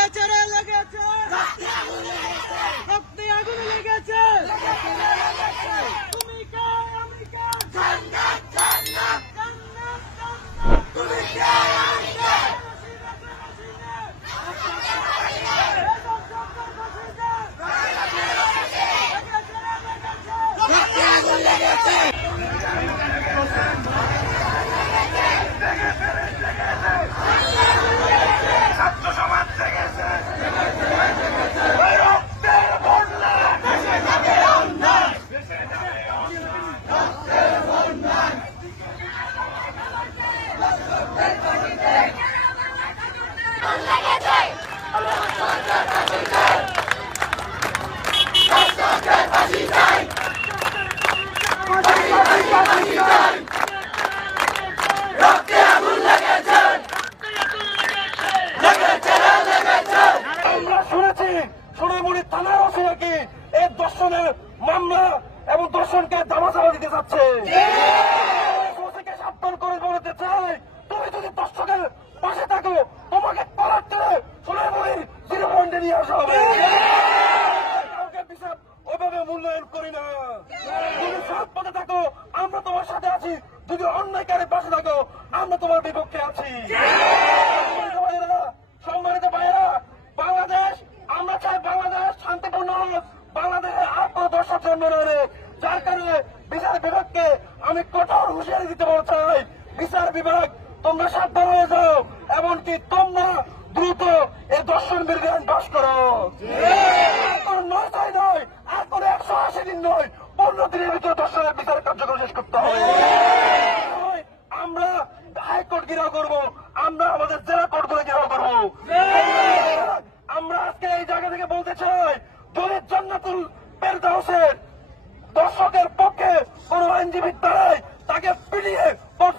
লেগেছে রে লেগেছে, রক্তে আগুন লেগেছে, তুমি কে আমি কে, জান্নাত জান্নাত জান্নাত জান্নাত, তুমি কে আমি কে, রক্তে আগুন লেগেছে। সোনামুড়ি থানার ওসি নাকি এই দর্শনের মামলা এবং দর্শনকে দামাচাপা দিতে যাচ্ছে। ওসিকে সাবধান করে বলতে চাই, তুমি যদি দর্শকের পাশে থাকো তোমাকে পালার ছেড়ে সোনামুড়ির 0 পয়েন্টে নিয়ে আসা হবে। কাউকে বিচার ওইভাবে মূল্যায়ন করি না। তুমি সৎ পথে থাকো আমরা তোমার সাথে আছি, যদি অন্যায়কারীর পাশে থাকো আমরা তোমার বিপক্ষে আছি। সম্মানিত ভাইয়েরা, বাংলাদেশ আমরা চাই বাংলাদেশ শান্তিপূর্ণ হোক, বাংলাদেশে আর কোনো দর্শক জন্ম নেবে। যার কারণে বিচার বিভাগকে আমি কঠোর হুঁশিয়ারি দিতে বলতে চাই, বিচার বিভাগ তোমরা সাবধান হয়ে যাও, এমনকি তোমরা দ্রুত এই দর্শন বিরোধী আইন পাস করো। আর কোনো 9 নয়, আর কোনো 180 দিন নয়, 15 দিনের ভিতরে দর্শনের বিচার কার্যক্রম শেষ করতে হবে। আমরা হাইকোর্ট ঘেরাও করবো, আমরা আমাদের জেলা কোর্টগুলো ঘেরাও করবো। আমরা আজকে এই জায়গা থেকে বলতে চাই, যদি জান্নাতুল ফেরদাউসের দর্শকের পক্ষে কোন আইনজীবী দাঁড়ায় তাকে পিটিয়ে পথ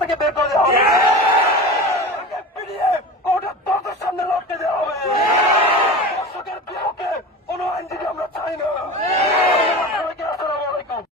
থেকে বের করে দেওয়া হবে।